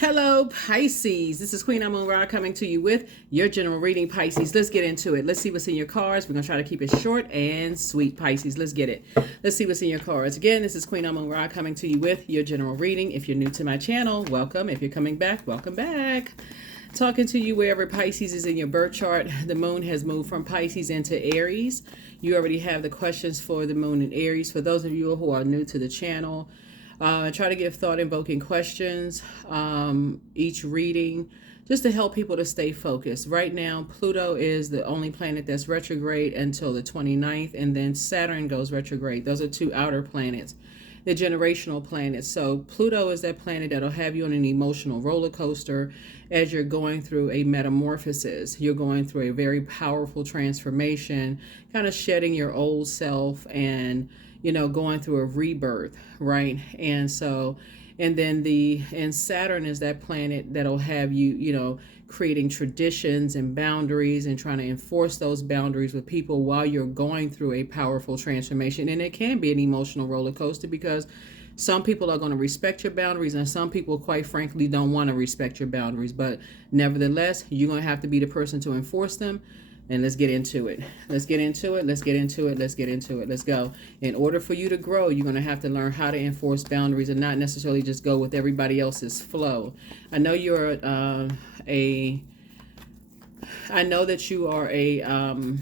Hello, Pisces. This is Queen Amun Ra coming to you with your general reading, Pisces. Let's get into it. Let's see what's in your cards. We're going to try to keep it short and sweet, Pisces. Let's get it. Let's see what's in your cards. Again, this is Queen Amun Ra coming to you with your general reading. If you're new to my channel, welcome. If you're coming back, welcome back. Talking to you wherever Pisces is in your birth chart. The moon has moved from Pisces into Aries. You already have the questions for the moon in Aries. For those of you who are new to the channel, I try to give thought-invoking questions each reading just to help people to stay focused. Right now, Pluto is the only planet that's retrograde until the 29th, and then Saturn goes retrograde. Those are two outer planets, the generational planets. So Pluto is that planet that'll have you on an emotional roller coaster as you're going through a metamorphosis. You're going through a very powerful transformation, kind of shedding your old self and going through a rebirth, right? And so, and then and Saturn is that planet that'll have you, creating traditions and boundaries and trying to enforce those boundaries with people while you're going through a powerful transformation. And it can be an emotional roller coaster because some people are going to respect your boundaries and some people, quite frankly, don't want to respect your boundaries. But nevertheless, you're going to have to be the person to enforce them. And let's get into it. Let's get into it. Let's get into it. Let's get into it. Let's go. In order for you to grow, you're going to have to learn how to enforce boundaries and not necessarily just go with everybody else's flow. I know you're I know that you are a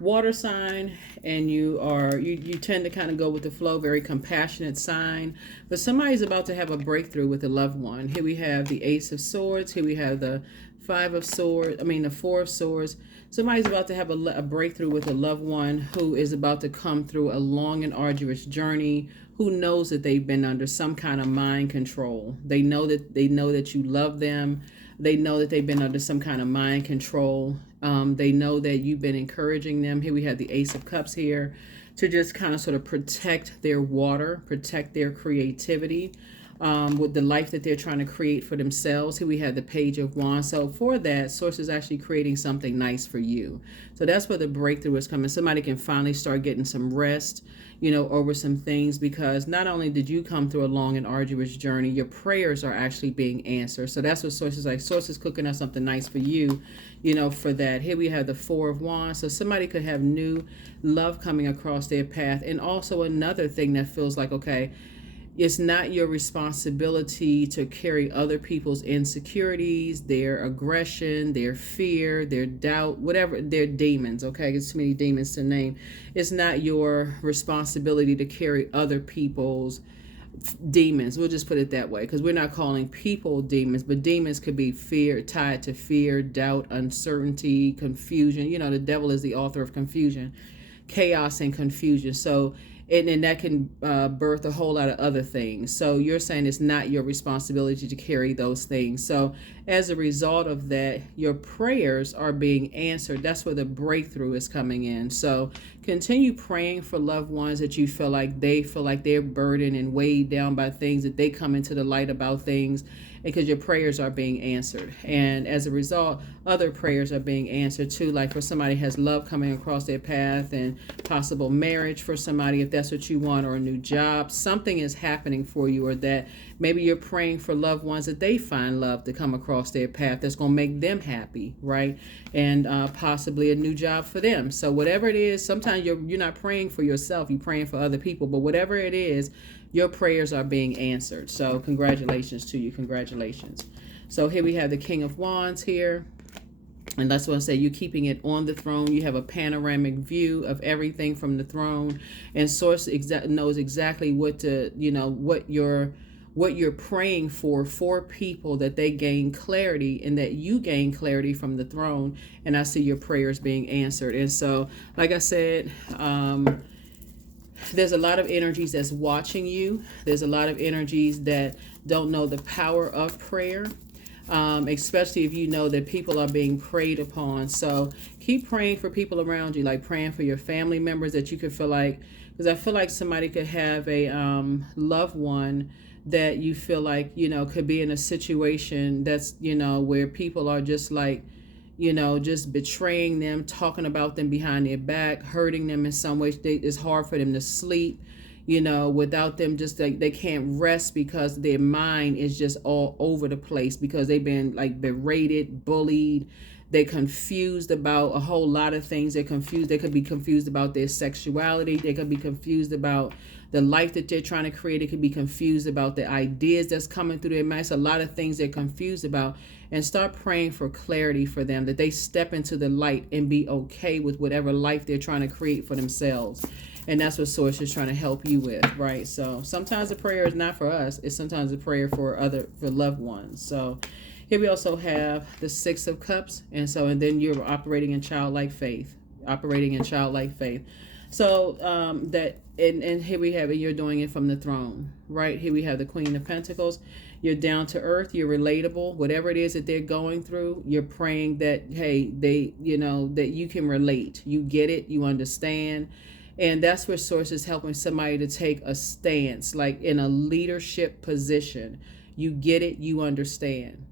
water sign, and you tend to kind of go with the flow, very compassionate sign. But somebody's about to have a breakthrough with a loved one. Here we have the Ace of Swords. Here we have the the Four of Swords. Somebody's about to have a breakthrough with a loved one who is about to come through a long and arduous journey, who knows that they've been under some kind of mind control. They know that you love them. They know that they've been under some kind of mind control. They know that you've been encouraging them. Here we have the Ace of Cups here to just kind of sort of protect their water, protect their creativity. With the life that they're trying to create for themselves. Here we have the Page of Wands. So for that, Source is actually creating something nice for you. So that's where the breakthrough is coming. Somebody can finally start getting some rest, over some things, because not only did you come through a long and arduous journey, your prayers are actually being answered. So that's what Source is like. Source is cooking up something nice for you, for that. Here we have the Four of Wands. So somebody could have new love coming across their path. And also another thing that feels like, okay, it's not your responsibility to carry other people's insecurities, their aggression, their fear, their doubt, whatever, their demons, okay? It's too many demons to name. It's not your responsibility to carry other people's demons. We'll just put it that way, because we're not calling people demons, but demons could be fear, tied to fear, doubt, uncertainty, confusion. The devil is the author of confusion, chaos, and confusion. So and that can birth a whole lot of other things. So you're saying it's not your responsibility to carry those things. So as a result of that, your prayers are being answered. That's where the breakthrough is coming in. So continue praying for loved ones that you feel like they're burdened and weighed down by things, that they come into the light about things, because your prayers are being answered. And as a result, other prayers are being answered too, like for somebody has love coming across their path and possible marriage for somebody, if that's what you want, or a new job. Something is happening for you, or that maybe you're praying for loved ones that they find love to come across their path that's going to make them happy, right? And possibly a new job for them. So whatever it is, sometimes you're not praying for yourself, you're praying for other people, but whatever it is, your prayers are being answered. So congratulations to you. Congratulations. So here we have the King of Wands here. And that's what I say, you're keeping it on the throne. You have a panoramic view of everything from the throne. And Source knows exactly what to, what you're praying for people, that they gain clarity and that you gain clarity from the throne. And I see your prayers being answered. And so, like I said, there's a lot of energies that's watching you. There's a lot of energies that don't know the power of prayer, especially if you know that people are being preyed upon. So keep praying for people around you, like praying for your family members that you could feel like, because I feel like somebody could have a loved one that you feel like, could be in a situation that's, where people are just like, just betraying them, talking about them behind their back, hurting them in some way. It's hard for them to sleep. without them, just like they can't rest because their mind is just all over the place because they've been like berated, bullied. They're confused about a whole lot of things. They're confused. They could be confused about their sexuality. They could be confused about the life that they're trying to create. They could be confused about the ideas that's coming through their minds. A lot of things they're confused about. And start praying for clarity for them, that they step into the light and be okay with whatever life they're trying to create for themselves. And that's what Source is trying to help you with, right? So sometimes the prayer is not for us. It's sometimes a prayer for loved ones. So here we also have the Six of Cups. And then you're operating in childlike faith. So and here we have it, you're doing it from the throne, right? Here we have the Queen of Pentacles. You're down to earth, you're relatable. Whatever it is that they're going through, you're praying that, hey, that you can relate. You get it, you understand. And that's where Source is helping somebody to take a stance, like in a leadership position. You get it, you understand.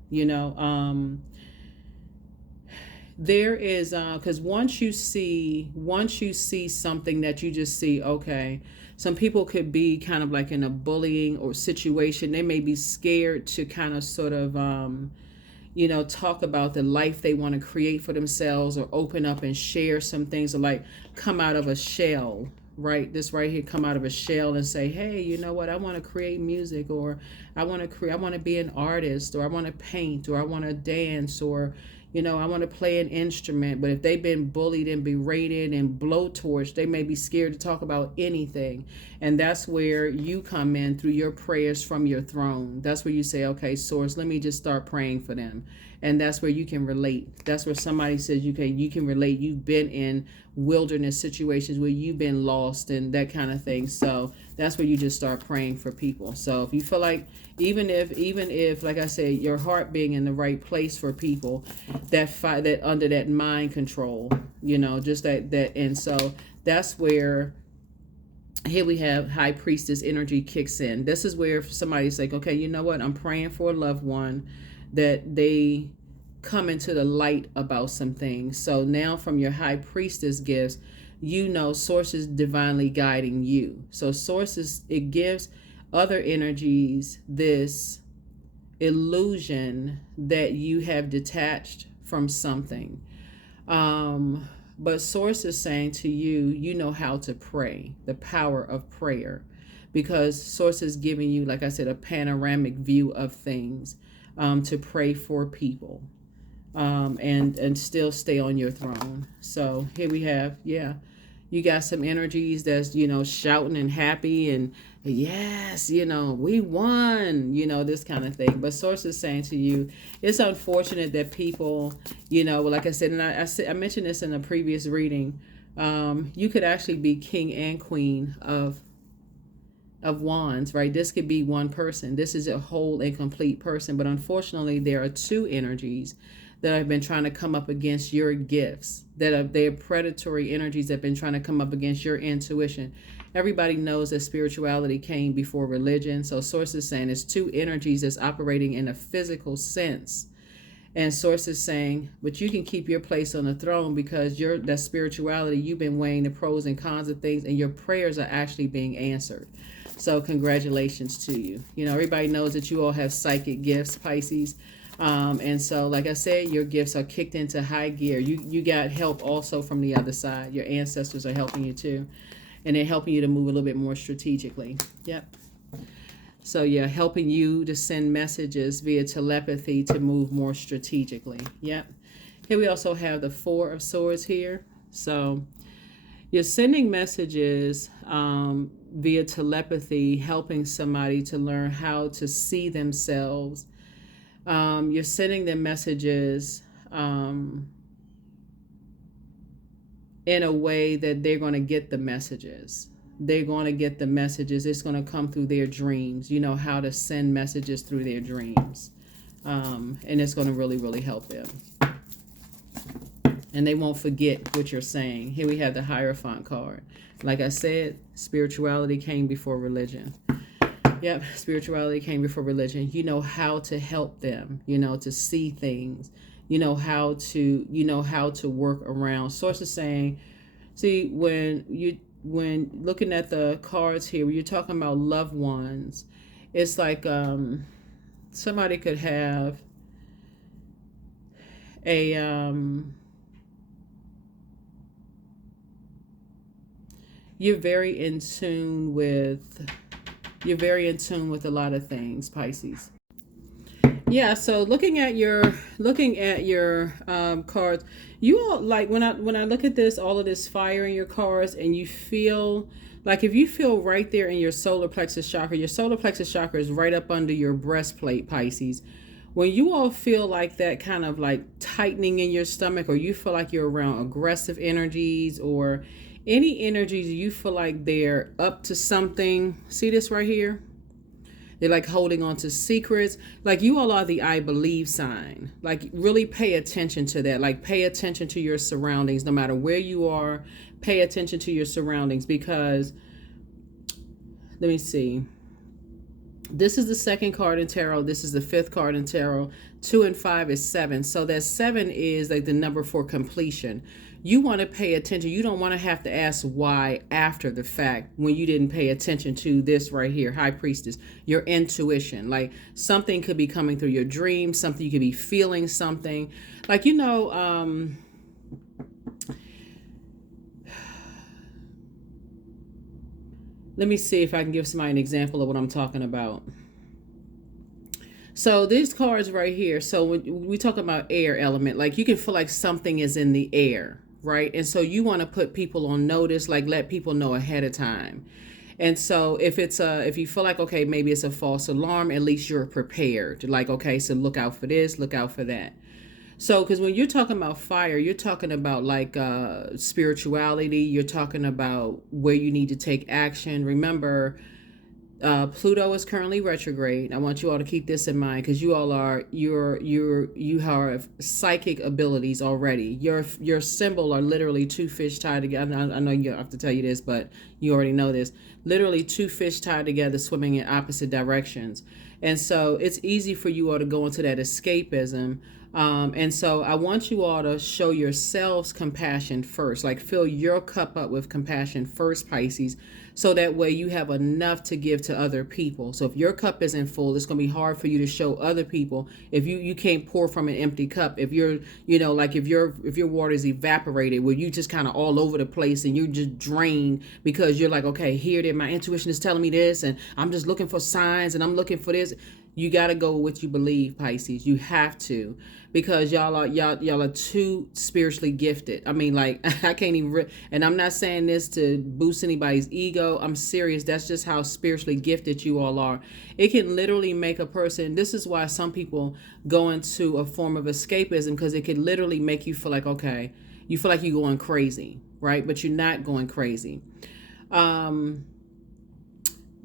There is because once you see something that you just see, okay, some people could be kind of like in a bullying or situation. They may be scared to kind of sort of talk about the life they want to create for themselves, or open up and share some things, or like come out of a shell, right? This right here, come out of a shell and say, hey, you know what? I want to create music, or I want to be an artist, or I want to paint, or I want to dance, or I want to play an instrument. But if they've been bullied and berated and blowtorched, they may be scared to talk about anything. And that's where you come in through your prayers from your throne. That's where you say, okay, Source, let me just start praying for them. And that's where you can relate. That's where somebody says you can relate. You've been in wilderness situations where you've been lost and that kind of thing. So that's where you just start praying for people. So if you feel like, even if like I said, your heart being in the right place for people, that under that mind control, just that. And so that's where, here we have High Priestess energy kicks in. This is where somebody's like, okay, you know what? I'm praying for a loved one, that they come into the light about some things. So now from your High Priestess gifts, Source is divinely guiding you. So it gives other energies this illusion that you have detached from something. But Source is saying to you, you know how to pray, the power of prayer, because Source is giving you, like I said, a panoramic view of things, to pray for people, and still stay on your throne. So here we have, you got some energies that's, shouting and happy and yes, we won, this kind of thing. But Source is saying to you, it's unfortunate that people, like I said, and I mentioned this in a previous reading, you could actually be king and queen of wands, right? This could be one person. This is a whole and complete person. But unfortunately, there are two energies that have been trying to come up against your gifts, they're predatory energies that have been trying to come up against your intuition. Everybody knows that spirituality came before religion. So Source is saying it's two energies that's operating in a physical sense. And Source is saying, but you can keep your place on the throne because that spirituality, you've been weighing the pros and cons of things, and your prayers are actually being answered. So congratulations to you. Everybody knows that you all have psychic gifts, Pisces. And so, like I said, your gifts are kicked into high gear. You got help also from the other side. Your ancestors are helping you too. And they're helping you to move a little bit more strategically. Yep. So yeah, helping you to send messages via telepathy to move more strategically. Yep. Here we also have the Four of Swords here. So you're sending messages via telepathy, helping somebody to learn how to see themselves. You're sending them messages in a way that they're going to get the messages. They're going to get the messages. It's going to come through their dreams. You know how to send messages through their dreams. And it's going to really, really help them. And they won't forget what you're saying. Here we have the Hierophant card. Like I said, spirituality came before religion. Yep, spirituality came before religion. You know how to help them, to see things. You know how to work around. Source is saying, see, when when looking at the cards here, when you're talking about loved ones, it's like somebody could have a you're very in tune with a lot of things, Pisces. Yeah, so looking at your cards, you all like when I look at this, all of this fire in your cards, and you feel like if you feel right there in your solar plexus chakra is right up under your breastplate, Pisces. When you all feel like that kind of like tightening in your stomach, or you feel like you're around aggressive energies, or any energies you feel like they're up to something, see this right here? They're like holding on to secrets. Like you all are the I believe sign. Like really pay attention to that. Like pay attention to your surroundings. No matter where you are, pay attention to your surroundings, because let me see. This is the second card in tarot. This is the fifth card in tarot. 2 and 5 is 7. So that 7 is like the number for completion. You want to pay attention. You don't want to have to ask why after the fact when you didn't pay attention to this right here, High Priestess, your intuition. Like something could be coming through your dreams, something you could be feeling something. Like, let me see if I can give somebody an example of what I'm talking about. So these cards right here, so when we talk about air element, like you can feel like something is in the air, right? And so you want to put people on notice, like let people know ahead of time. And so if you feel like, okay, maybe it's a false alarm, at least you're prepared. Like, okay, so look out for this, look out for that. So, because when you're talking about fire, you're talking about like spirituality. You're talking about where you need to take action. Remember, Pluto is currently retrograde. I want you all to keep this in mind, because you all are you have psychic abilities already. Your symbol are literally two fish tied together. I know you have to tell you this, but you already know this. Literally two fish tied together, swimming in opposite directions, and so it's easy for you all to go into that escapism. And so I want you all to show yourselves compassion first, like fill your cup up with compassion first, Pisces, so that way you have enough to give to other people. So if your cup isn't full, it's going to be hard for you to show other people. If you can't pour from an empty cup, if you're, like if your water is evaporated, where you just kind of all over the place and you're just drained because you're like, okay, here, my intuition is telling me this, and I'm just looking for signs, and I'm looking for this. You got to go with what you believe, Pisces. You have to, because y'all are too spiritually gifted. I mean, like, I can't even, and I'm not saying this to boost anybody's ego. I'm serious. That's just how spiritually gifted you all are. It can literally make a person, this is why some people go into a form of escapism, because it can literally make you feel like, okay, you feel like you're going crazy, right? But you're not going crazy.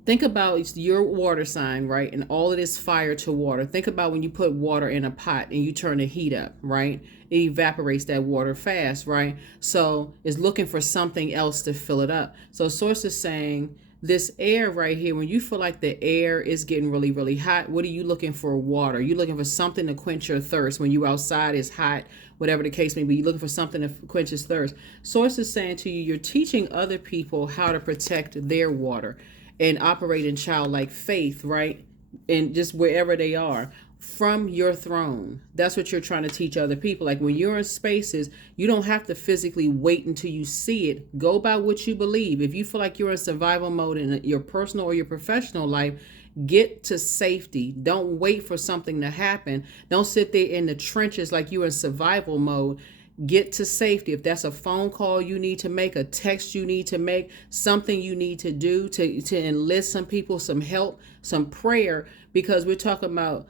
Think about your water sign, right? And all of this fire to water. Think about when you put water in a pot and you turn the heat up, right? It evaporates that water fast, right? So it's looking for something else to fill it up. So Source is saying this air right here, when you feel like the air is getting really, really hot, what are you looking for? Water. You're looking for something to quench your thirst. When you outside, it's hot, whatever the case may be, you're looking for something to quench his thirst. Source is saying to you, you're teaching other people how to protect their water and operate in childlike faith, right? And just wherever they are, from your throne. That's what you're trying to teach other people. Like when you're in spaces, you don't have to physically wait until you see it. Go by what you believe. If you feel like you're in survival mode in your personal or your professional life, get to safety. Don't wait for something to happen. Don't sit there in the trenches like you're in survival mode. Get to safety. If that's a phone call you need to make, a text you need to make, something you need to do to enlist some people, some help, some prayer, because we're talking about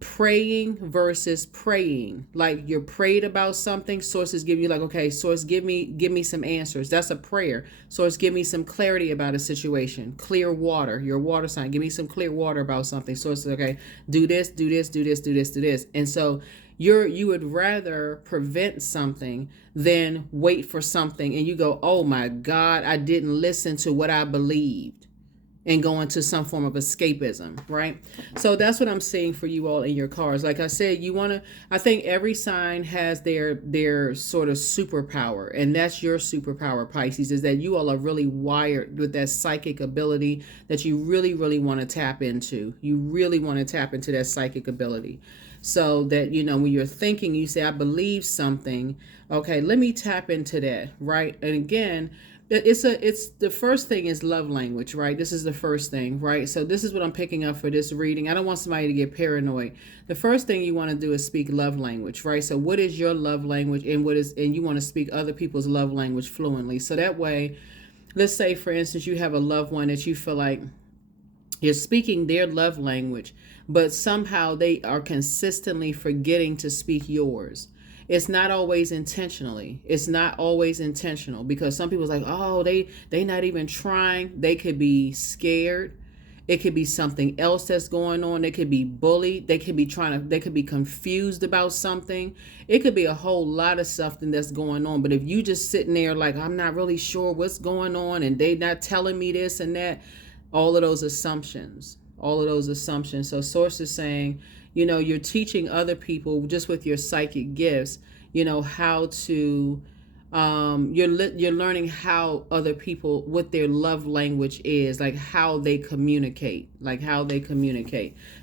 praying versus praying. Like you're prayed about something, sources give you like, okay, source, give me some answers. That's a prayer. Source, give me some clarity about a situation. Clear water, your water sign, give me some clear water about something. Source, okay, do this, do this, do this, do this, do this. And so you would rather prevent something than wait for something and you go, oh my God, I didn't listen to what I believed. and go into some form of escapism, right? So that's what I'm seeing for you all in your cards. Like I said, you want to, I think every sign has their sort of superpower, and that's your superpower, Pisces, is that you all are really wired with that psychic ability that you really, really want to tap into. You really want to tap into that psychic ability. So that, you know, when you're thinking, you say, I believe something. Okay, let me tap into that, right? And again, it's the first thing is love language, right? This is the first thing, right? So this is what I'm picking up for this reading. I don't want somebody to get paranoid. The first thing you want to do is speak love language, right? So what is your love language, and you want to speak other people's love language fluently. So that way, let's say for instance, you have a loved one that you feel like you're speaking their love language, but somehow they are consistently forgetting to speak yours. It's not always intentionally. It's not always intentional, because some people's like, oh, they not even trying. They could be scared. It could be something else that's going on. They could be bullied. They could be they could be confused about something. It could be a whole lot of something that's going on. But if you just sitting there like, I'm not really sure what's going on, and they not telling me this and that, all of those assumptions. So Source is saying, you know, you're teaching other people just with your psychic gifts, you know, how to, you're learning how other people, what their love language is, like how they communicate.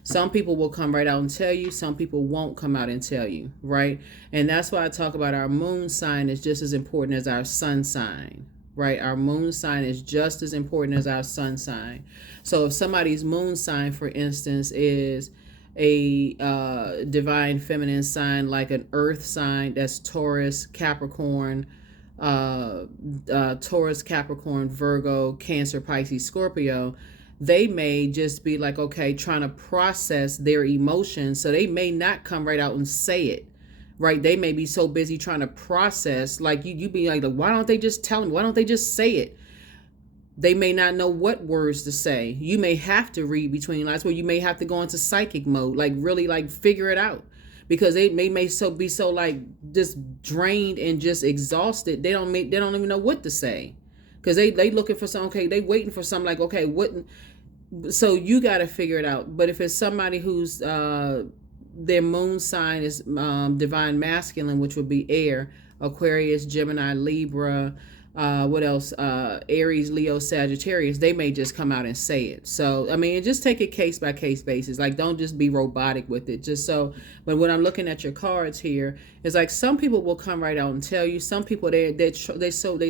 Some people will come right out and tell you, some people won't come out and tell you, right? And that's why I talk about our moon sign is just as important as our sun sign. Right, our moon sign is just as important as our sun sign. So if somebody's moon sign, for instance, is a divine feminine sign, like an earth sign, that's Taurus, Capricorn, Virgo, Cancer, Pisces, Scorpio, they may just be like, okay, trying to process their emotions. So they may not come right out and say it. Right, they may be so busy trying to process, like you be like, why don't they just tell me? Why don't they just say it? They may not know what words to say. You may have to read between lines, where you may have to go into psychic mode, like really like figure it out, because they may be so like just drained and just exhausted. They don't even know what to say, because they looking for something. Okay, they waiting for something, like, okay, what? So you got to figure it out. But if it's somebody who's their moon sign is divine masculine, which would be air, Aquarius, Gemini, Libra, what else? Aries, Leo, Sagittarius. They may just come out and say it. So, I mean, just take it case by case basis. Like, don't just be robotic with it. But when I'm looking at your cards here, it's like some people will come right out and tell you. Some people they're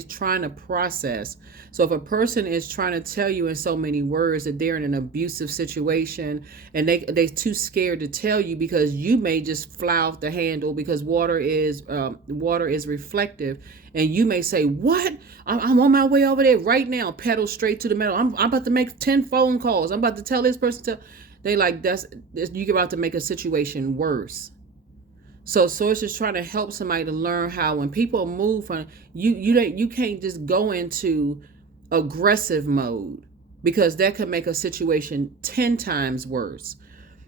trying to process. So if a person is trying to tell you in so many words that they're in an abusive situation, and they're too scared to tell you, because you may just fly off the handle, because water is reflective. And you may say, what? I'm on my way over there right now. Pedal straight to the metal. I'm about to make 10 phone calls. I'm about to tell this person they like, you're about to make a situation worse. So Source is trying to help somebody to learn how, when people move from you can't just go into aggressive mode, because that could make a situation 10 times worse.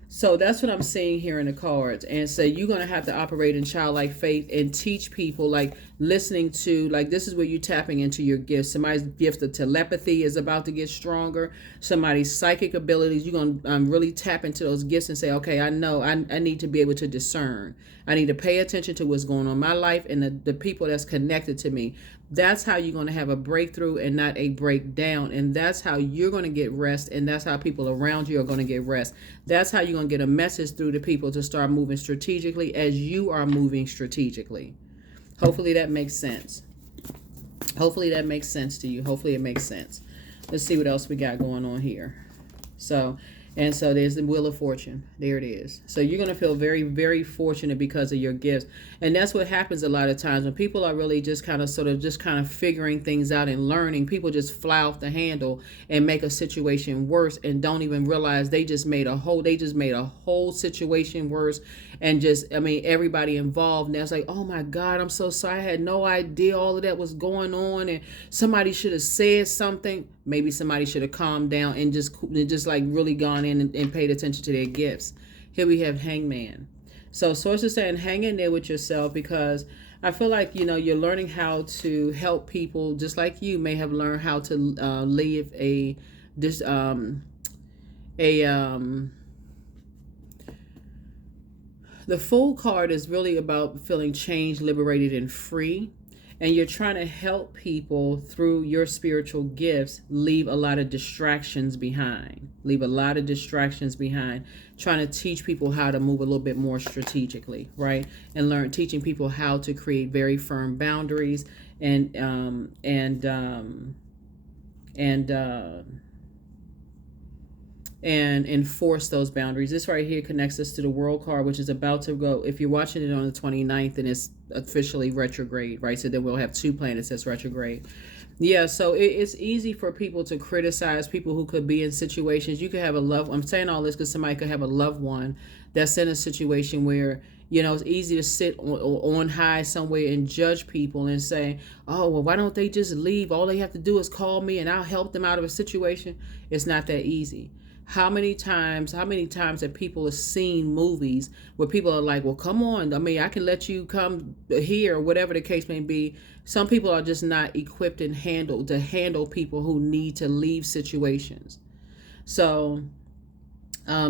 So that's what I'm seeing here in the cards. And so you're going to have to operate in childlike faith and teach people, like listening to, like, this is where you're tapping into your gifts. Somebody's gift of telepathy is about to get stronger. Somebody's psychic abilities, you're going to really tap into those gifts and say, okay, I know I need to be able to discern. I need to pay attention to what's going on in my life and the people that's connected to me. That's how you're going to have a breakthrough and not a breakdown. And that's how you're going to get rest. And that's how people around you are going to get rest. That's how you're going to get a message through to people to start moving strategically as you are moving strategically. Hopefully that makes sense. Hopefully that makes sense to you. Hopefully it makes sense. Let's see what else we got going on here. So there's the Wheel of Fortune. There it is. So you're going to feel very, very fortunate because of your gifts. And that's what happens a lot of times when people are really just kind of figuring things out and learning. People just fly off the handle and make a situation worse and don't even realize they just made a whole situation worse. And everybody involved. And that's like, oh my God, I'm so sorry. I had no idea all of that was going on. And somebody should have said something. Maybe somebody should have calmed down and just like really gone in and paid attention to their gifts. Here we have Hangman. So Source is saying, hang in there with yourself, because I feel like, you're learning how to help people, just like you may have learned how to live a this a the Fool card is really about feeling changed, liberated, and free. And you're trying to help people through your spiritual gifts leave a lot of distractions behind. Leave a lot of distractions behind. Trying to teach people how to move a little bit more strategically, right? And teaching people how to create very firm boundaries and enforce those boundaries. This right here connects us to the World card, which is about to go. If you're watching it on the 29th, and it's officially retrograde, right? So then we'll have 2 planets that's retrograde. Yeah, so it's easy for people to criticize people who could be in situations. You could have a loved. I'm saying all this because somebody could have a loved one that's in a situation where, it's easy to sit on high somewhere and judge people and say, oh, well, why don't they just leave? All they have to do is call me and I'll help them out of a situation. It's not that easy. How many times have people seen movies where people are like, well, come on, I mean, I can let you come here, whatever the case may be. Some people are just not equipped and to handle people who need to leave situations. So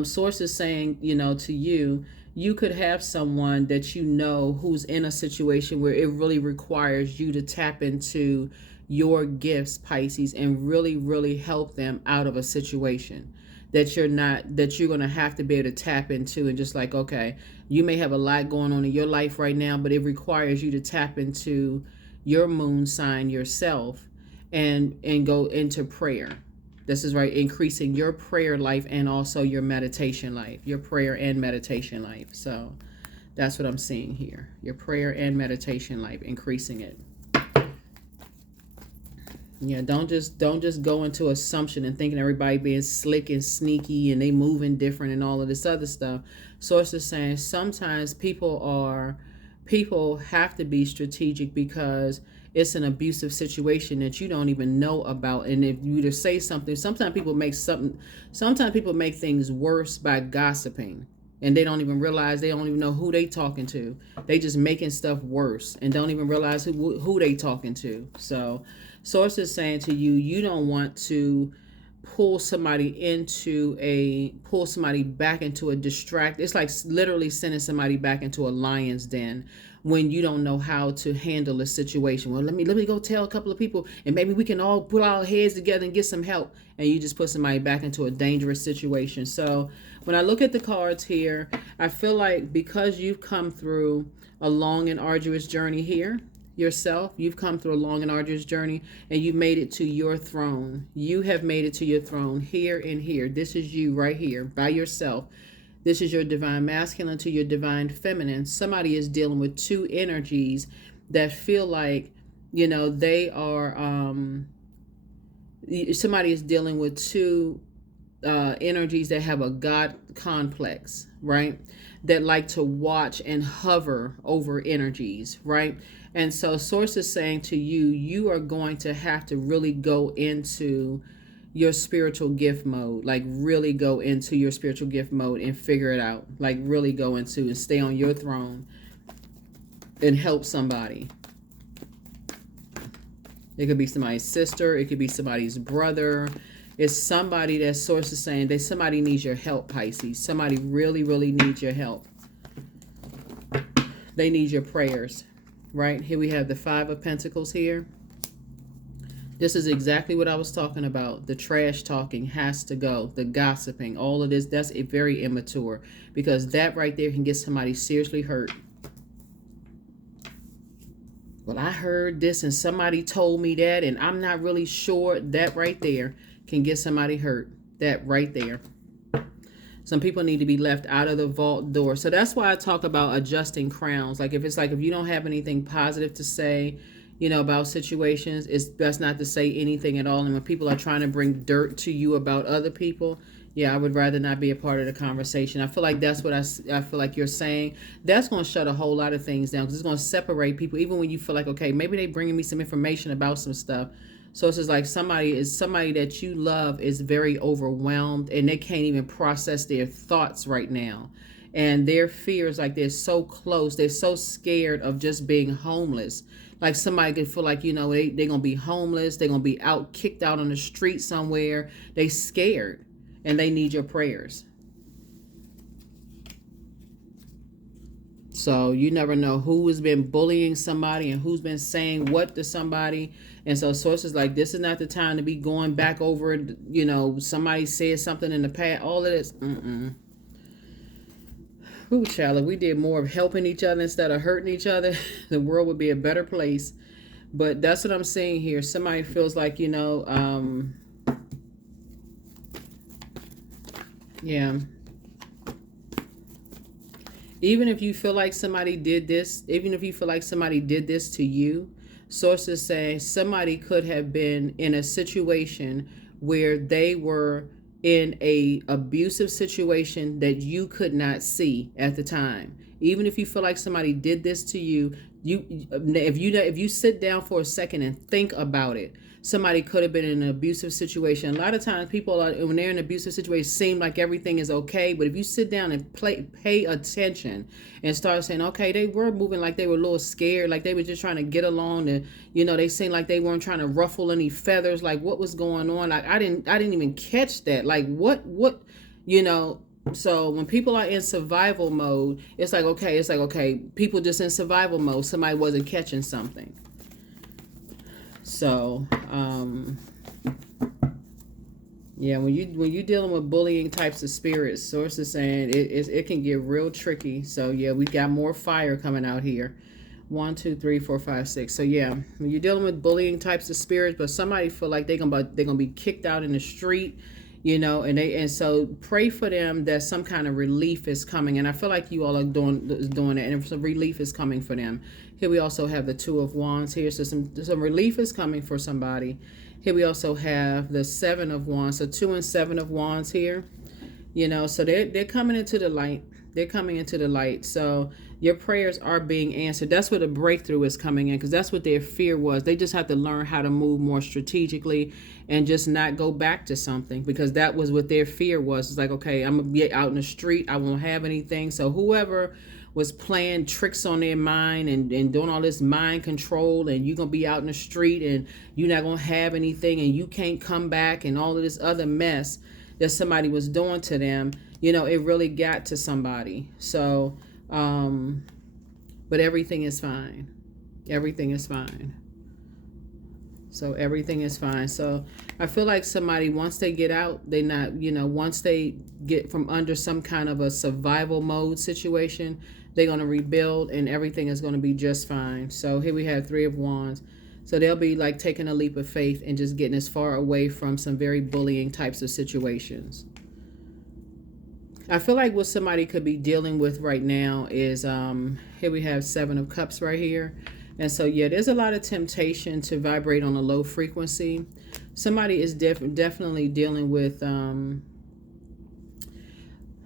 source is saying, to you, you could have someone that who's in a situation where it really requires you to tap into your gifts, Pisces, and really, really help them out of a situation that you're going to have to be able to tap into. And just like, okay, you may have a lot going on in your life right now, but it requires you to tap into your moon sign yourself and go into prayer. This is right, increasing your prayer life and also your meditation life, your prayer and meditation life. So that's what I'm seeing here. Your prayer and meditation life, increasing it. Yeah, don't just go into assumption and thinking everybody being slick and sneaky and they moving different and all of this other stuff. Source is saying sometimes people have to be strategic because it's an abusive situation that you don't even know about. And if you to say something, sometimes people make things worse by gossiping. And they don't even realize, they don't even know who they talking to. They just making stuff worse and don't even realize who they talking to. So source is saying to you, you don't want to pull somebody back into a distract. It's like literally sending somebody back into a lion's den when you don't know how to handle a situation. Well, let me go tell a couple of people and maybe we can all put our heads together and get some help. And you just put somebody back into a dangerous situation. So when I look at the cards here, I feel like because you've come through a long and arduous journey here yourself, you've come through a long and arduous journey and you made it to your throne. You have made it to your throne here and here. This is you right here by yourself. This is your divine masculine to your divine feminine. Somebody is dealing with 2 energies that feel like, they are, somebody is dealing with 2 energies that have a God complex, right? That like to watch and hover over energies, right? And so source is saying to you, you are going to have to really go into your spiritual gift mode, like really go into your spiritual gift mode and figure it out, like really go into and stay on your throne and help somebody. It could be somebody's sister. It could be somebody's brother. It's somebody that source is saying that somebody needs your help, Pisces. Somebody really, really needs your help. They need your prayers, right? Here we have the 5 of Pentacles here. This is exactly what I was talking about. The trash talking has to go. The gossiping, all of this, that's very immature because that right there can get somebody seriously hurt. Well, I heard this and somebody told me that and I'm not really sure. That right there can get somebody hurt. That right there. Some people need to be left out of the vault door. So that's why I talk about adjusting crowns. Like if you don't have anything positive to say, about situations, it's best not to say anything at all. And when people are trying to bring dirt to you about other people, yeah, I would rather not be a part of the conversation. I feel like that's what I feel like you're saying. That's going to shut a whole lot of things down because it's going to separate people. Even when you feel like, okay, maybe they bringing me some information about some stuff. So it's just like somebody that you love is very overwhelmed and they can't even process their thoughts right now. and their fears, like they're so close, they're so scared of just being homeless. Like somebody could feel like, they're gonna be homeless, they're gonna be out, kicked out on the street somewhere. They scared, and they need your prayers. So you never know who has been bullying somebody and who's been saying what to somebody. And so sources like, this is not the time to be going back over, somebody said something in the past, all of this. Ooh, child, if we did more of helping each other instead of hurting each other, the world would be a better place. But that's what I'm saying here. Somebody feels like, yeah. Even if you feel like somebody did this, even if you feel like somebody did this to you, sources say somebody could have been in a situation where they were in a abusive situation that you could not see at the time. Even if you feel like somebody did this to you, if you sit down for a second and think about it, somebody could have been in an abusive situation. A lot of times people are, when they're in an abusive situation, seem like everything is okay. But if you sit down and pay attention and start saying, okay, they were moving like they were a little scared, like they were just trying to get along, and they seemed like they weren't trying to ruffle any feathers. Like, what was going on? Like, I didn't even catch that. Like, what So when people are in survival mode, it's like, okay, people just in survival mode. Somebody wasn't catching something. So, yeah, when you're dealing with bullying types of spirits, sources saying it can get real tricky. So yeah, we got more fire coming out here. 1, 2, 3, 4, 5, 6. So yeah, when you're dealing with bullying types of spirits, but somebody feel like they're gonna be kicked out in the street, and so pray for them that some kind of relief is coming. And I feel like you all are doing that, and some relief is coming for them. Here we also have the 2 of Wands here, so some relief is coming for somebody. Here we also have the 7 of Wands, so 2 and 7 of Wands here. So they're coming into the light. They're coming into the light. So your prayers are being answered. That's where the breakthrough is coming in, because that's what their fear was. They just have to learn how to move more strategically and just not go back to something, because that was what their fear was. It's like, okay, I'm going to be out in the street. I won't have anything. So whoever was playing tricks on their mind and doing all this mind control, and you're going to be out in the street and you're not going to have anything and you can't come back, and all of this other mess that somebody was doing to them, it really got to somebody. So, but everything is fine. Everything is fine. So everything is fine. So I feel like somebody, once they get out, they not, once they get from under some kind of a survival mode situation, they're going to rebuild and everything is going to be just fine. So here we have 3 of Wands. So they'll be like taking a leap of faith and just getting as far away from some very bullying types of situations. I feel like what somebody could be dealing with right now is, here we have 7 of Cups right here. And so, yeah, there's a lot of temptation to vibrate on a low frequency. Somebody is definitely dealing with,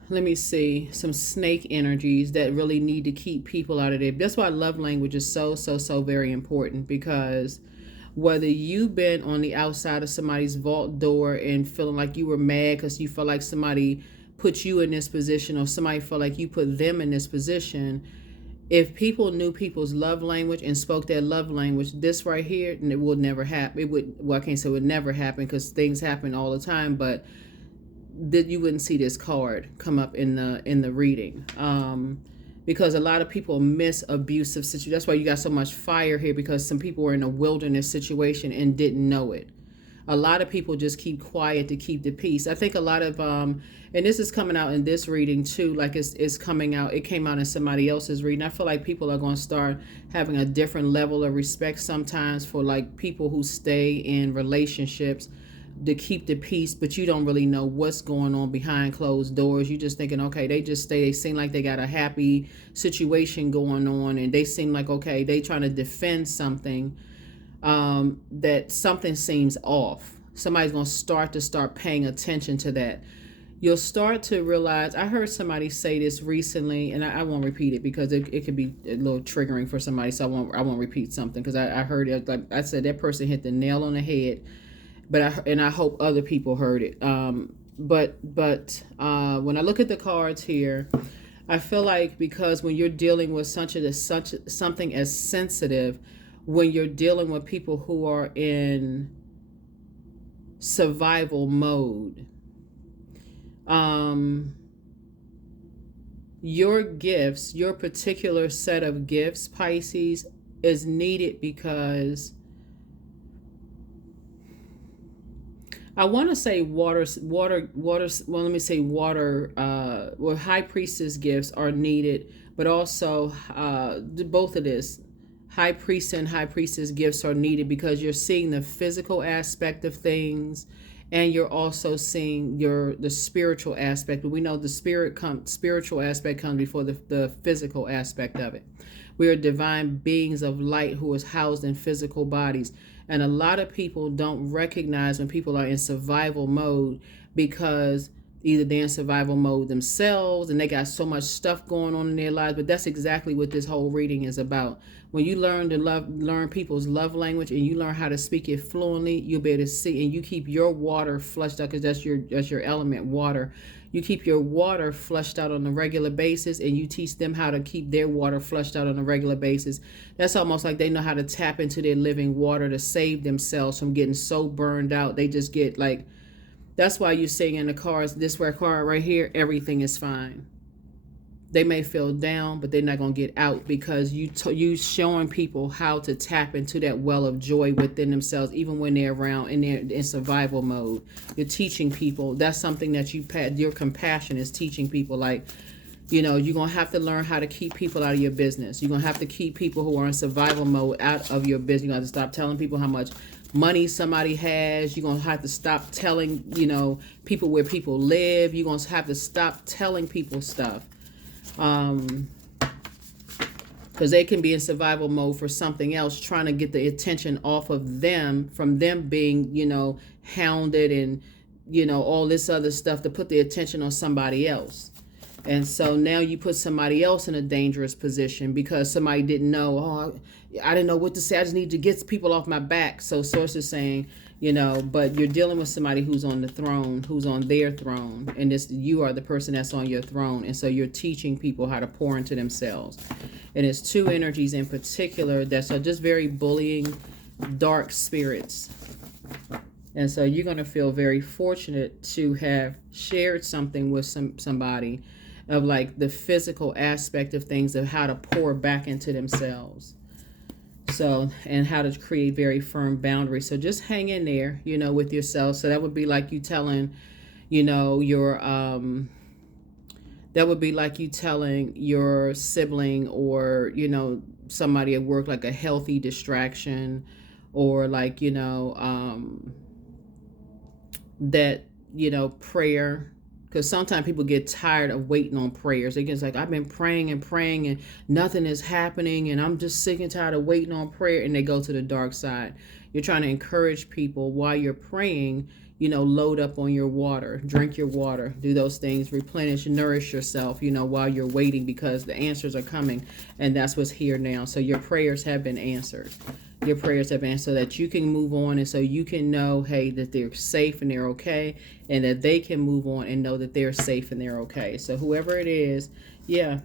let me see, some snake energies that really need to keep people out of there. That's why love language is so very important, because whether you've been on the outside of somebody's vault door and feeling like you were mad because you felt like somebody put you in this position, or somebody felt like you put them in this position, if people knew people's love language and spoke their love language, this right here, and it would never happen. It would, well, I can't say it would never happen, because things happen all the time, but that you wouldn't see this card come up in the reading, because a lot of people miss abusive situations. That's why you got so much fire here, because some people were in a wilderness situation and didn't know it. A lot of people just keep quiet to keep the peace. I think a lot of, and this is coming out in this reading too, like it's coming out, it came out in somebody else's reading. I feel like people are going to start having a different level of respect sometimes for like people who stay in relationships to keep the peace, but you don't really know what's going on behind closed doors. You just thinking, okay, they just stay, they seem like they got a happy situation going on, and they seem like, okay, they trying to defend something, that something seems off. Somebody's going to start paying attention to that. You'll start to realize, I heard somebody say this recently, and I won't repeat it because it could be a little triggering for somebody, so I won't repeat something, because I heard it, like I said, that person hit the nail on the head, but I hope other people heard it. But when I look at the cards here, I feel like because when you're dealing with something as sensitive, when you're dealing with people who are in survival mode, um, your gifts, your particular set of gifts, Pisces, is needed because I want to say water. Well, let me say water. Well, high priestess gifts are needed, but also both of this, high priest and high priestess gifts are needed because you're seeing the physical aspect of things, and you're also seeing the spiritual aspect. But we know the spiritual aspect comes before the physical aspect of it. We are divine beings of light who is housed in physical bodies. And a lot of people don't recognize when people are in survival mode because either they're in survival mode themselves and they got so much stuff going on in their lives. But that's exactly what this whole reading is about. When you learn people's love language and you learn how to speak it fluently, you'll be able to see, and you keep your water flushed out because that's your element, water. You keep your water flushed out on a regular basis, and you teach them how to keep their water flushed out on a regular basis. That's almost like they know how to tap into their living water to save themselves from getting so burned out. They just get like, that's why you're saying in the cars, this red car right here, everything is fine. They may feel down, but they're not going to get out because you showing people how to tap into that well of joy within themselves, even when they're around and they're in survival mode. You're teaching people. That's something that your compassion is teaching people. Like, you're going to have to learn how to keep people out of your business. You're going to have to keep people who are in survival mode out of your business. You're going to have to stop telling people how much money somebody has. You're going to have to stop telling, people where people live. You're going to have to stop telling people stuff. Because they can be in survival mode for something else, trying to get the attention off of them, from them being, hounded and, all this other stuff, to put the attention on somebody else. And so now you put somebody else in a dangerous position because somebody didn't know, I didn't know what to say. I just need to get people off my back. So Source is saying, but you're dealing with somebody who's on the throne, who's on their throne. And you are the person that's on your throne. And so you're teaching people how to pour into themselves. And it's two energies in particular that are just very bullying, dark spirits. And so you're going to feel very fortunate to have shared something with somebody of like the physical aspect of things, of how to pour back into themselves. So, and how to create very firm boundaries. So just hang in there, with yourself. So that would be like you telling, that would be like you telling your sibling or, somebody at work, like a healthy distraction, or like, that, prayer. Because sometimes people get tired of waiting on prayers. They get like, I've been praying and praying and nothing is happening, and I'm just sick and tired of waiting on prayer, and they go to the dark side. You're trying to encourage people while you're praying, load up on your water, drink your water, do those things, replenish, nourish yourself, while you're waiting, because the answers are coming, and that's what's here now. So your prayers have been answered. Your prayers have been, so that you can move on, and so you can know, hey, that they're safe and they're okay, and that they can move on and know that they're safe and they're okay. So whoever it is, the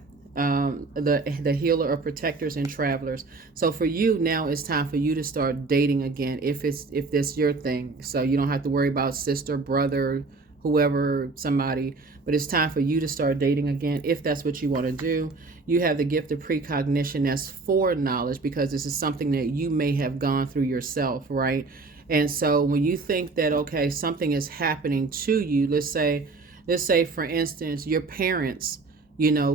healer or protectors and travelers. So for you now, it's time for you to start dating again, if this your thing. So you don't have to worry about sister, brother, whoever, somebody, but it's time for you to start dating again if that's what you want to do. You have the gift of precognition, that's foreknowledge, because this is something that you may have gone through yourself, right? And so when you think that, okay, something is happening to you, let's say for instance, your parents,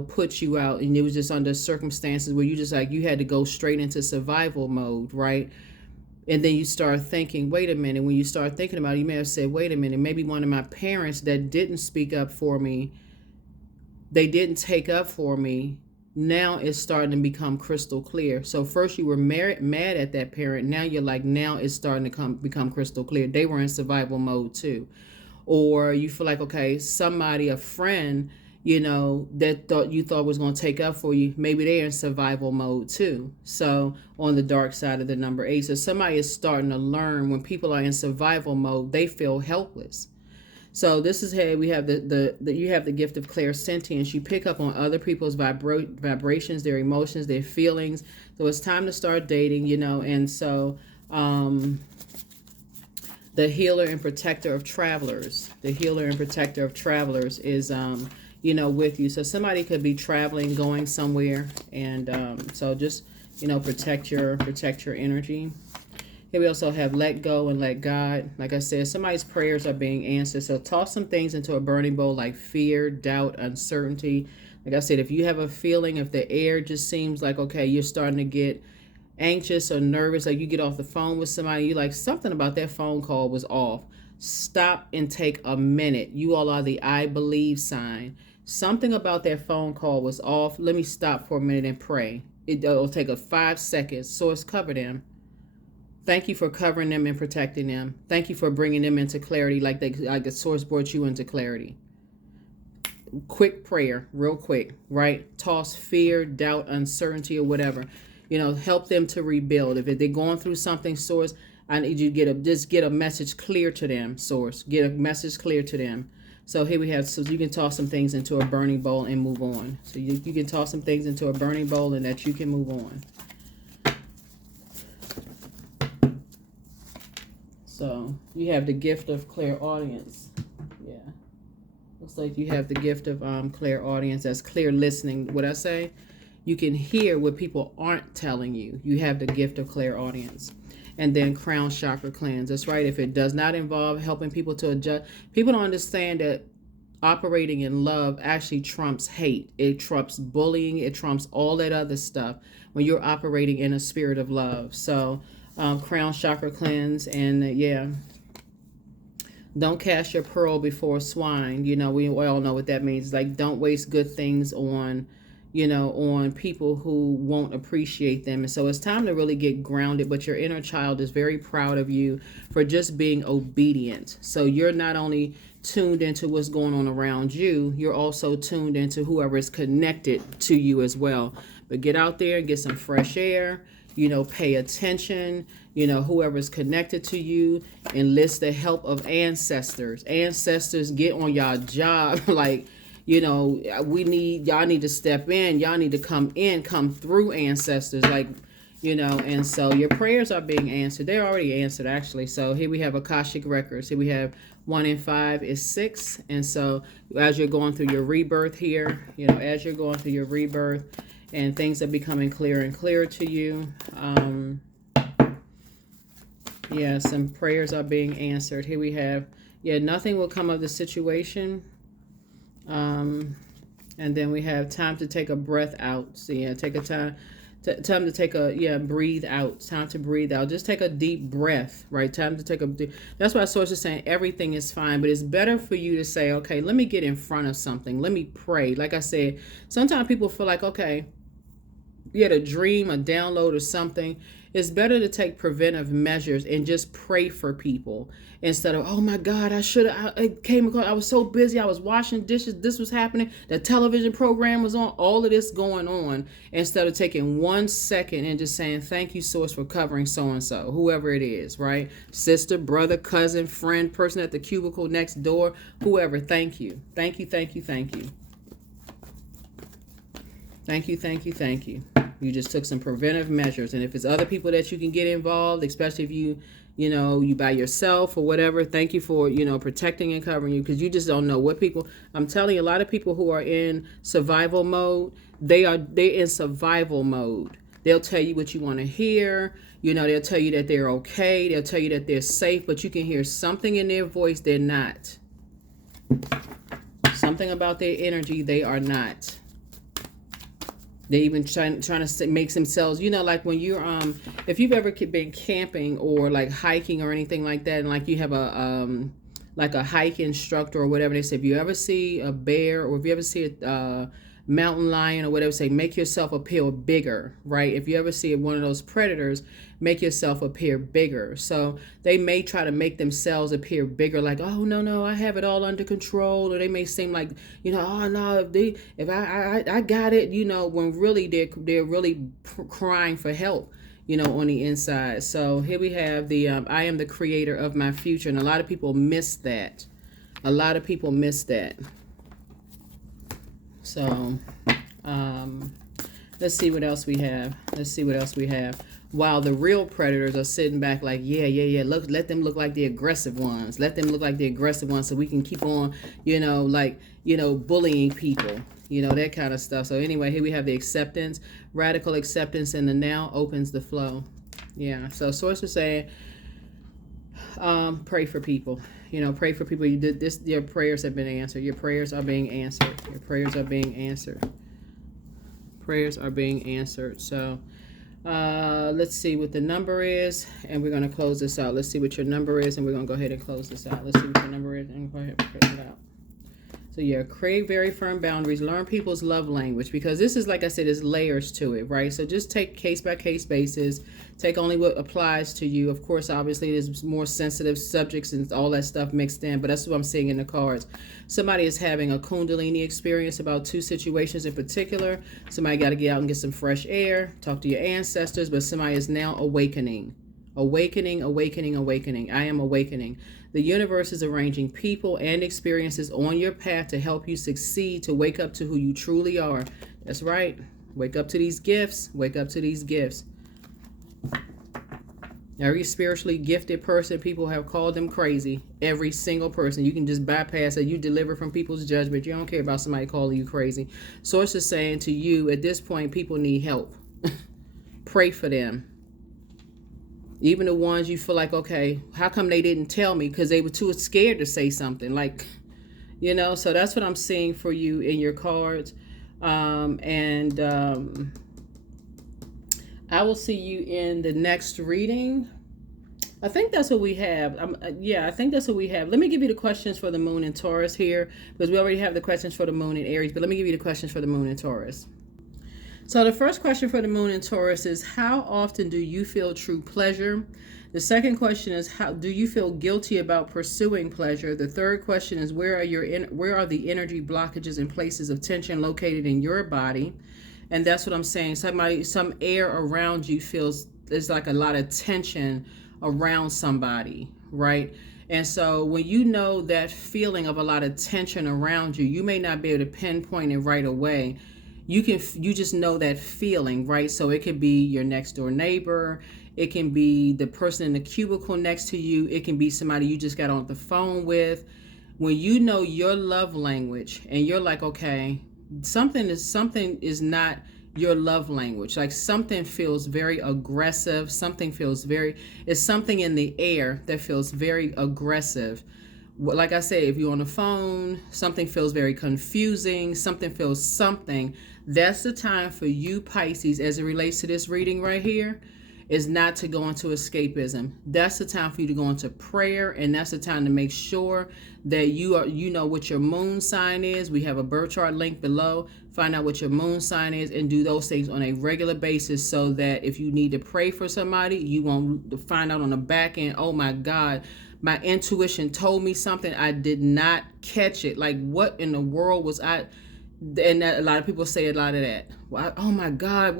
put you out, and it was just under circumstances where you had to go straight into survival mode, right? And then you start thinking, wait a minute. When you start thinking about it, you may have said, wait a minute, maybe one of my parents that didn't speak up for me, they didn't take up for me. Now it's starting to become crystal clear. So first you were mad at that parent. Now you're like, now it's starting to become crystal clear. They were in survival mode too. Or you feel like, okay, somebody, a friend, that you thought was going to take up for you, maybe they're in survival mode too. So on the dark side of the number 8. So somebody is starting to learn when people are in survival mode, they feel helpless. So this is, hey, we have the you have the gift of clairsentience. You pick up on other people's vibrations, their emotions, their feelings. So it's time to start dating, you know. And so the healer and protector of travelers, the healer and protector of travelers is you know, with you. So somebody could be traveling, going somewhere, and so just, you know, protect your energy. Here we also have let go and let God. Like I said, somebody's prayers are being answered. So toss some things into a burning bowl like fear, doubt, uncertainty. Like I said, if you have a feeling, if the air just seems like, okay, you're starting to get anxious or nervous, like you get off the phone with somebody, you like something about that phone call was off. Stop and take a minute. You all are the I believe sign. Something about that phone call was off. Let me stop for a minute and pray. It'll take a 5 seconds. Source, cover them. Thank you for covering them and protecting them. Thank you for bringing them into clarity, like the source brought you into clarity. Quick prayer, real quick, right? Toss fear, doubt, uncertainty, or whatever. You know, help them to rebuild. If they're going through something, source, I need you to get a message clear to them, source. Get a message clear to them. So here we have, so you can toss some things into a burning bowl and move on. So you can toss some things into a burning bowl and that you can move on. So you have the gift of clairaudience. Yeah. Looks like you have the gift of clairaudience. That's clear listening. What I say? You can hear what people aren't telling you. You have the gift of clairaudience. And then crown chakra cleanse. That's right. If it does not involve helping people to adjust, people don't understand that operating in love actually trumps hate. It trumps bullying. It trumps all that other stuff when you're operating in a spirit of love. So crown chakra cleanse. And yeah, don't cast your pearl before swine. You know, we all know what that means. Like, don't waste good things on, you know, on people who won't appreciate them. And so it's time to really get grounded, but your inner child is very proud of you for just being obedient. So you're not only tuned into what's going on around you, you're also tuned into whoever is connected to you as well. But get out there and get some fresh air, you know, pay attention, you know, whoever's connected to you, enlist the help of ancestors. Ancestors, get on y'all job. Like, you know, y'all need to step in. Y'all need to come through ancestors. Like, you know, and so your prayers are being answered. They're already answered, actually. So here we have Akashic Records. Here we have 1 and 5 is 6. And so as you're going through your rebirth here, you know, as you're going through your rebirth and things are becoming clearer and clearer to you, yeah, some prayers are being answered. Here we have, yeah, nothing will come of the situation. And then we have time to take a breath out. So yeah, take a time to take a, breathe out. Time to breathe out. Just take a deep breath, right? Time to take that's why source is saying everything is fine, but it's better for you to say, okay, let me get in front of something. Let me pray. Like I said, sometimes people feel like, okay, you had a dream, a download or something. It's better to take preventive measures and just pray for people instead of, oh my God, I came across, I was so busy, I was washing dishes, this was happening, the television program was on, all of this going on, instead of taking 1 second and just saying, thank you, source, for covering so-and-so, whoever it is, right? Sister, brother, cousin, friend, person at the cubicle next door, whoever, thank you. Thank you, thank you, thank you. Thank you, thank you, thank you. You just took some preventive measures. And if it's other people that you can get involved, especially if you by yourself or whatever, thank you for, protecting and covering you, because you just don't know what people, I'm telling you, a lot of people who are in survival mode, they're in survival mode. They'll tell you what you want to hear. They'll tell you that they're okay. They'll tell you that they're safe, but you can hear something in their voice they're not. Something about their energy they are not. They even trying to make themselves, like when you're, if you've ever been camping or like hiking or anything like that, and like you have a hike instructor or whatever, they say, if you ever see a bear or if you ever see a mountain lion or whatever, say, make yourself appear bigger, right? If you ever see one of those predators, make yourself appear bigger. So they may try to make themselves appear bigger, like, oh, no, I have it all under control. Or they may seem like, oh, no, if I got it, when really they're really crying for help, on the inside. So here we have the, I am the creator of my future. And a lot of people miss that. A lot of people miss that. So, let's see what else we have. Let's see what else we have. While the real predators are sitting back like, yeah. Look, let them look like the aggressive ones. Let them look like the aggressive ones so we can keep on, bullying people. That kind of stuff. So anyway, here we have the acceptance. Radical acceptance in the now opens the flow. Yeah. So source is saying, pray for people. Pray for people. You did this. Your prayers have been answered. Your prayers are being answered. Your prayers are being answered. Prayers are being answered. So let's see what the number is, and we're going to close this out. Let's see what your number is, and we're going to go ahead and close this out. Let's see what your number is, and go ahead and close it out. So yeah, create very firm boundaries. Learn people's love language, because this is, like I said, there's layers to it, right? So just take case by case basis. Take only what applies to you. Of course, obviously, there's more sensitive subjects and all that stuff mixed in, but that's what I'm seeing in the cards. Somebody is having a Kundalini experience about two situations in particular. Somebody got to get out and get some fresh air, talk to your ancestors, but somebody is now awakening. Awakening. I am awakening. The universe is arranging people and experiences on your path to help you succeed, to wake up to who you truly are. That's right. Wake up to these gifts. Wake up to these gifts. Every spiritually gifted person, people have called them crazy. Every single person. You can just bypass it. You deliver from people's judgment. You don't care about somebody calling you crazy. Source is saying to you, at this point, people need help. Pray for them. Even the ones you feel like, okay, how come they didn't tell me? Because they were too scared to say something. So that's what I'm seeing for you in your cards. I will see you in the next reading. I think that's what we have. I think that's what we have. Let me give you the questions for the moon and Taurus here, because we already have the questions for the moon and Aries, but let me give you the questions for the moon and Taurus. So the first question for the moon and Taurus is, how often do you feel true pleasure? The second question is, how do you feel guilty about pursuing pleasure? The third question is, where are the energy blockages and places of tension located in your body? And that's what I'm saying. Some air around you there's like a lot of tension around somebody, right? And so when you know that feeling of a lot of tension around you, you may not be able to pinpoint it right away. You just know that feeling, right? So it could be your next door neighbor. It can be the person in the cubicle next to you. It can be somebody you just got on the phone with. When you know your love language and you're like, okay, something is not your love language. Like something feels very aggressive. It's something in the air that feels very aggressive. Like I say, if you're on the phone, something feels very confusing, that's the time for you, Pisces, as it relates to this reading right here, is not to go into escapism. That's the time for you to go into prayer, and that's the time to make sure that you know what your moon sign is. We have a birth chart link below. Find out what your moon sign is and do those things on a regular basis, so that if you need to pray for somebody, you won't find out on the back end, oh my God, my intuition told me something, I did not catch it. Like, what in the world was I? And a lot of people say a lot of that. Oh my God,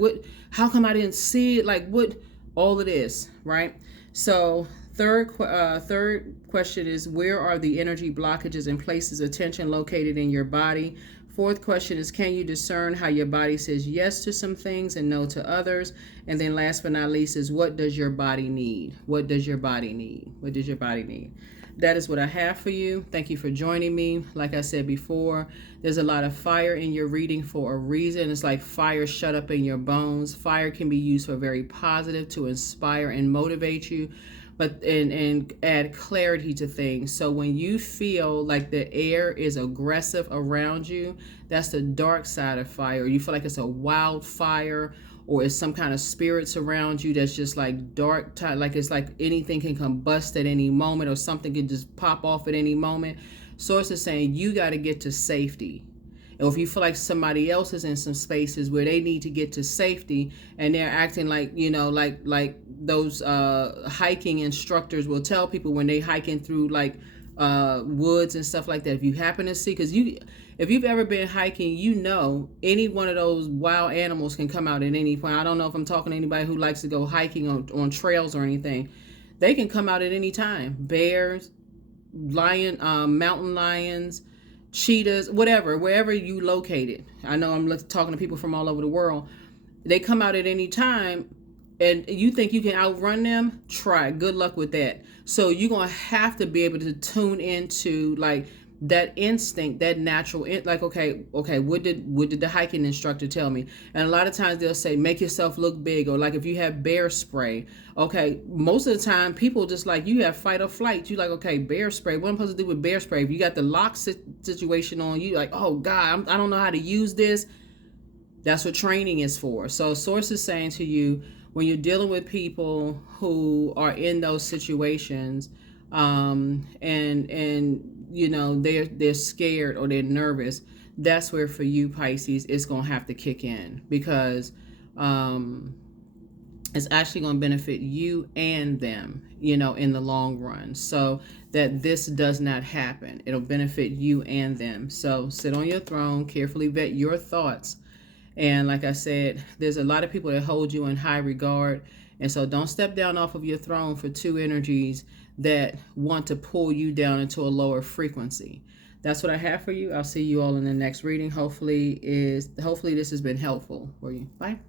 how come I didn't see it? Like, what? All of this, right? So third question is, where are the energy blockages and places of tension located in your body? Fourth question is, can you discern how your body says yes to some things and no to others? And then last but not least is, what does your body need? What does your body need? What does your body need? That is what I have for you. Thank you for joining me. Like I said before, there's a lot of fire in your reading for a reason. It's like fire shut up in your bones. Fire can be used for very positive, to inspire and motivate you, but and add clarity to things. So when you feel like the air is aggressive around you, that's the dark side of fire. You feel like it's a wildfire, or it's some kind of spirits around you that's just like dark, like it's like anything can combust at any moment, or something can just pop off at any moment. Source is saying you got to get to safety. And if you feel like somebody else is in some spaces where they need to get to safety, and they're acting like, like those hiking instructors will tell people when they hiking through like woods and stuff like that. If you happen to see, because if you've ever been hiking, any one of those wild animals can come out at any point. I don't know if I'm talking to anybody who likes to go hiking on trails or anything. They can come out at any time. Bears, mountain lions, cheetahs, whatever, wherever you located. I know I'm talking to people from all over the world. They come out at any time, and you think you can outrun them. Try. Good luck with that. So you're gonna have to be able to tune into like that instinct, that natural like, okay, what did the hiking instructor tell me? And a lot of times they'll say make yourself look big, or like if you have bear spray, okay, most of the time people just like, you have fight or flight, you like, okay, bear spray, what am I supposed to do with bear spray? If you got the lock situation on, you like, oh god, I don't know how to use this. That's what training is for. So source is saying to you, when you're dealing with people who are in those situations, and you know they're scared or they're nervous, that's where for you, Pisces, it's gonna have to kick in, because it's actually going to benefit you and them, you know, in the long run, so that this does not happen. It'll benefit you and them. So sit on your throne, carefully vet your thoughts. And like I said, there's a lot of people that hold you in high regard. And so don't step down off of your throne for two energies that want to pull you down into a lower frequency. That's what I have for you. I'll see you all in the next reading. Hopefully this has been helpful for you. Bye.